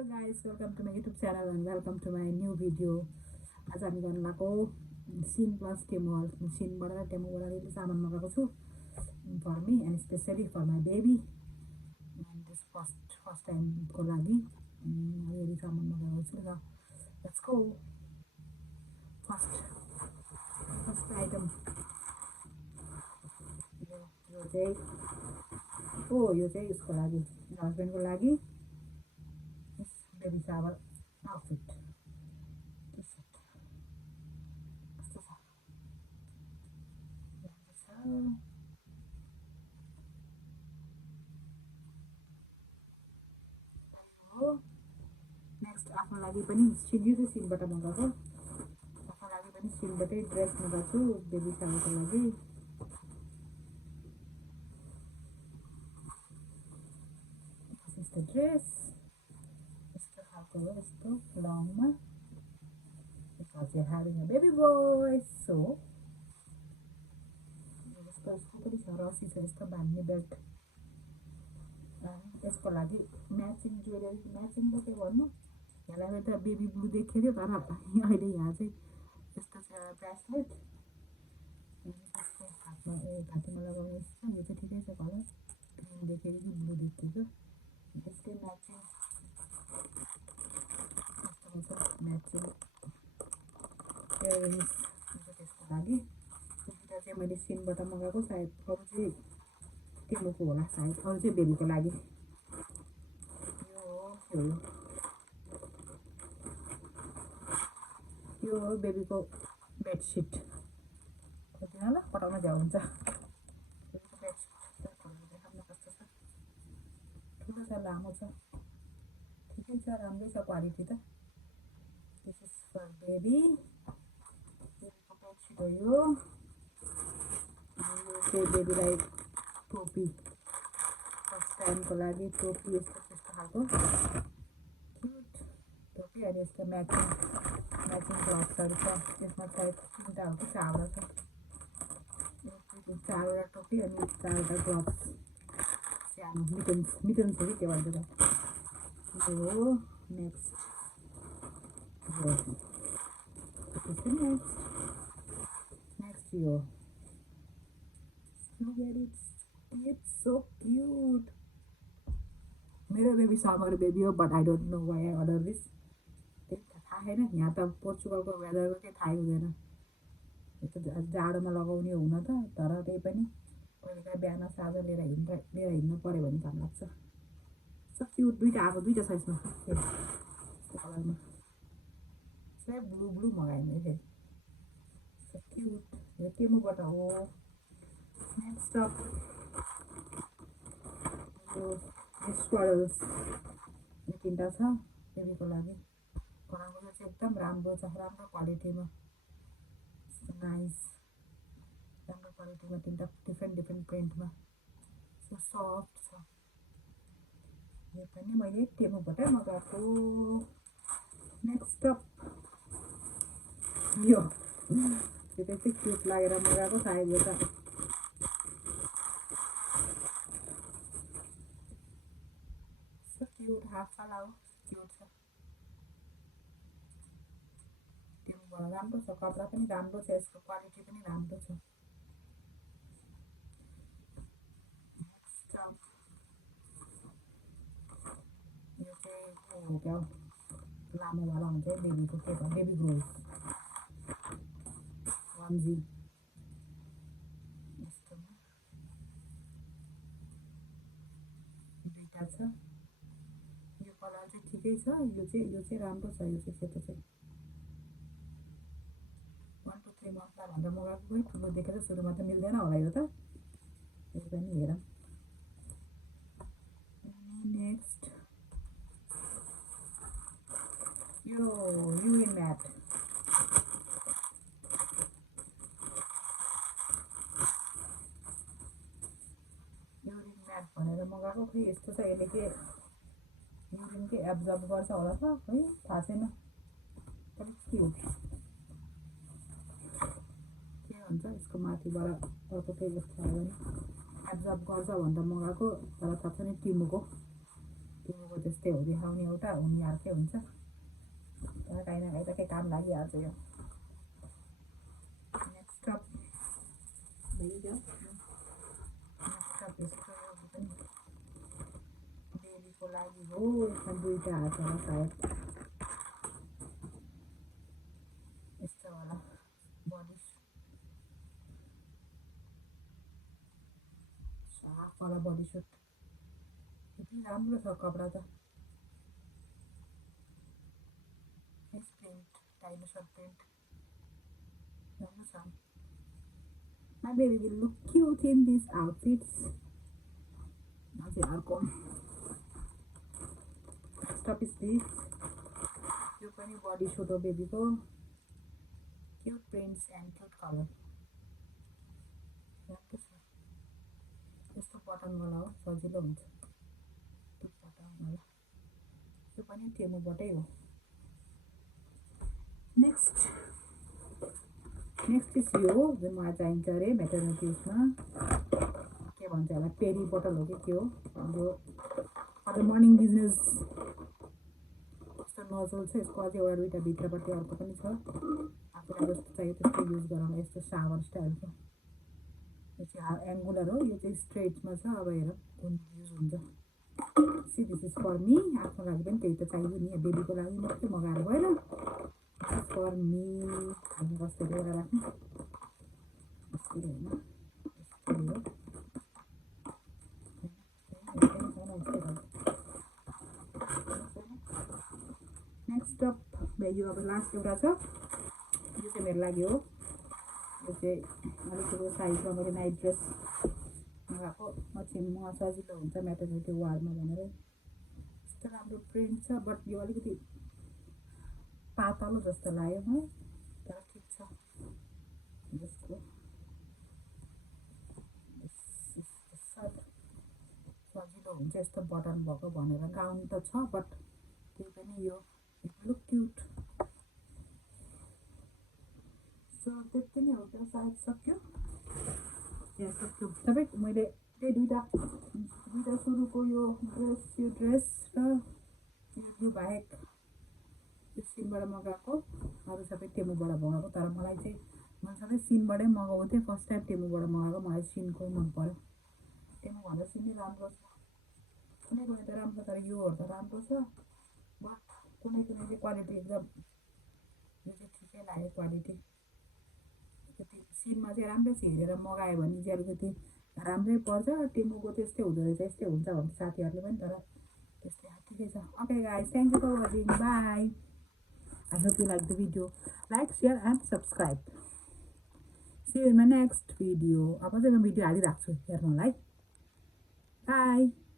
Hello guys, welcome to my YouTube channel and welcome to my new video. आज हामी गर्न लागेको scene plus टेमो सिनबाट र टेमोबाट अलिअलि सामान मगाएको छु for me and specially for my baby and this first टाइमको लागि अलिअलि सामान मगाएको छु र लेट्स गो फर्स्ट आइटम यो चाहिँ उसको लागि हस्बेन्डको लागि baby shower outfit. T-shirt. कस्तो छ? नेक्स्ट आफ्नो लागि पनि यो चाहिँ सिनबाट मगाएको आफ्नो लागि पनि सिनबाटै ड्रेस मगाएको छु बेबी शावरको लागि this is the dress long because we're having a baby boy, so यसको पनि छ रसी छ यस्तो बान्ने बेल्ट यसको लागि म्याचिङ ज्वेलरी म्याचिङ त के भन्नु यसलाई त बेबी ब्लू देखेको थियो तर अहिले यहाँ चाहिँ यस्तो छ ब्रेसलेट हातमा घाँटीमा लगाउने छ यो चाहिँ ठिकै छ कलर ग्रिन देखेको कि ब्लू देखेको यसकै म्याचिङ म्याचिङ इयरिङ्स त्यसको लागि त्यो दुइटा चाहिँ मैले सिनबाट मगाएको सायद अरू चाहिँ टेमोको होला सायद अरू चाहिँ बेबीको लागि यो हो बेबीको बेडसिट खोज्दिन ल पटाउन झ्याउ हुन्छ बेबीको बेडसिट देखाउन कस्तो छ ठुलो छ लामो छ ठिकै छ राम्रै छ क्वालिटी त This is for baby. बेबीको बेडसिट हो यो चाहिँ बेबीलाई टोपी फर्स्ट टाइमको लागि टोपी यस्तो खालको क्युट टोपी अनि यसको म्याचिङ ग्लभ्सहरू छ त्यसमा सायद तिनवटा हो कि चारवटा छ चारवटा टोपी अनि चारवटा ग्लभ्स सानो मिटन्स हो कि त्यो भन्छ त यो हो next next yo look at it, it's so cute मेरो बेबी समर बेबी हो but I don't know why I order this थाहा छैन यहाँ त पोर्चुगलको वेदरको केही थाहै हुँदैन यो त जाडोमा लगाउने हुन त तर त्यही पनि कहिलेकाहीँ बिहान साँझ लिएर हिँड्नु पऱ्यो भने काम लाग्छ सो क्युट दुइटा आएको दुइटा छ यसमा कलरमा ब्लू मगाएँ मैले सो क्युट यो टेमोबाट हो नेक्स्ट अप यो स्क्वारल्स यो तिनवटा छ बेबीको लागि घरको चाहिँ एकदम राम्रो छ राम्रो क्वालिटीमा नाइस राम्रो क्वालिटीमा तिनवटा डिफ्रेन्ट प्रिन्टमा सो सफ्ट छ यो पनि मैले टेमोबाटै मगाएको नेक्स्ट अप यो चाहिँ क्युट लागेर मगाएको सायद यो त क्युट हाफ फाला हो क्युट छ त्यो राम्रो छ कपडा पनि राम्रो छ यसको क्वालिटी पनि राम्रो छ यो चाहिँ हो क्या लामोवाला हुन्छ बेबीको के भन्छ बेबी ग्रोज onesie यस्तोमा दुईवटा छ यो कलर चाहिँ ठिकै छ यो चाहिँ राम्रो छ यो चाहिँ सेतो चाहिँ 1 to 3 मन्थला भनेर मगाएको है ठुलो देखेर सुरुमा त मिल्दैन होला यो त त्यही पनि हेरौँ नेक्स्ट यो युरिन म्याट भनेर मगाएको खै यस्तो छ यसले के युरिन के एब्जर्ब गर्छ होला त है थाहा छैन अलिक क्युट के भन्छ यसको माथिबाट अर्को केही जस्तो भयो भने एब्जर्ब गर्छ भनेर मगाएको तर थाहा छ नि टेमोको टेमुको त्यस्तै हो देखाउने एउटा हुने अर्कै हुन्छ तर काहीँ न काहीँ त केही काम लागिहाल्छ यो नेक्स्ट अप भइगयो नेक्स्ट अप यस्तो यो पनि बेबीको लागि हो यसमा दुईवटा हात होला सायद यस्तो होला बडी साफ वाला बडी सुट यति राम्रो छ कपडा त फेस प्रिन्ट डाइनोसर प्रिन्ट राम्रो छ My baby will look cute in these outfits. अझै अर्को नेक्स्ट अप इज दिस यो पनि बडी सुट हो बेबीको cute prints and cute colour राम्रो छ यस्तो बटनवाला हो सजिलो हुन्छ त्यो बटनवाला यो पनि टेमुबाटै हो नेक्स्ट इज यो जुन मलाई चाहिन्छ अरे मेटर्निटी उसमा के भन्छ यसलाई पेरी बोटल हो कि के हो हाम्रो अझ मर्निङ बिजनेस यस्तो नजल छ यसको अझै एउटा दुईवटा भित्रपट्टि अर्को पनि छ आफूलाई जस्तो चाहियो त्यस्तो युज गराउनु यस्तो सावर स्टाइलको यो चाहिँ एङ्गुलर हो यो चाहिँ स्ट्रेटमा छ अब हेर कुन युज हुन्छ see this is for me आफ्नो लागि पनि त्यही त चाहियो नि बेबीको लागि मात्रै मगाएर भएन फर मी हामी कस्तो लिएर राख्नु यसरी होइन यस्तरी हो नेक्स्ट अप यो अब लास्ट एउटा छ यो चाहिँ मेरो लागि हो यो चाहिँ अलिक ठुलो साइजमा मैले नाइट ड्रेस मगाएको म सजिलो हुन्छ मेटर्निटी वार्डमा भनेर यस्तो राम्रो प्रिन्ट छ बट यो अलिकति पातलो जस्तो लाग्यो मलाई तर ठिक छ जस्तो सजिलो हुन्छ यस्तो बटन भएको भनेर गाउन त छ बट त्यही पनि यो लुक क्युट सो त्यति नै हो त्यो सायद सक्यो सक्यो सबै मैले त्यही दुईवटा सुरुको यो ड्रेस र यो बाहेक सिनबाट मगाएको अरू सबै टेमुबाट मगाएको तर मलाई चाहिँ मैले सधैँ सिनबाटै मगाउँथेँ फर्स्ट टाइम टेमुबाट मगाएको मलाई सिनको मन पऱ्यो टेमुभन्दा सिनै राम्रो छ कुनै कुनै त राम्रो तर योहरू त राम्रो छ बट कुनै कुनै चाहिँ क्वालिटी एकदम यो चाहिँ ठिकै लाग्यो क्वालिटी अलिकति सिनमा चाहिँ राम्रै छ हेरेर मगायो भने चाहिँ अलिकति राम्रै पर्छ टेमुको त्यस्तै हुँदो रहेछ यस्तै हुन्छ भन्छ साथीहरूले पनि तर त्यस्तै ठिकै छ okay guys thank you for watching bye I hope you like the video. Like, share and subscribe. See you in my next video. अब चाहिँ म भिडियो हालिराख्छु हेर्नुलाई. Bye.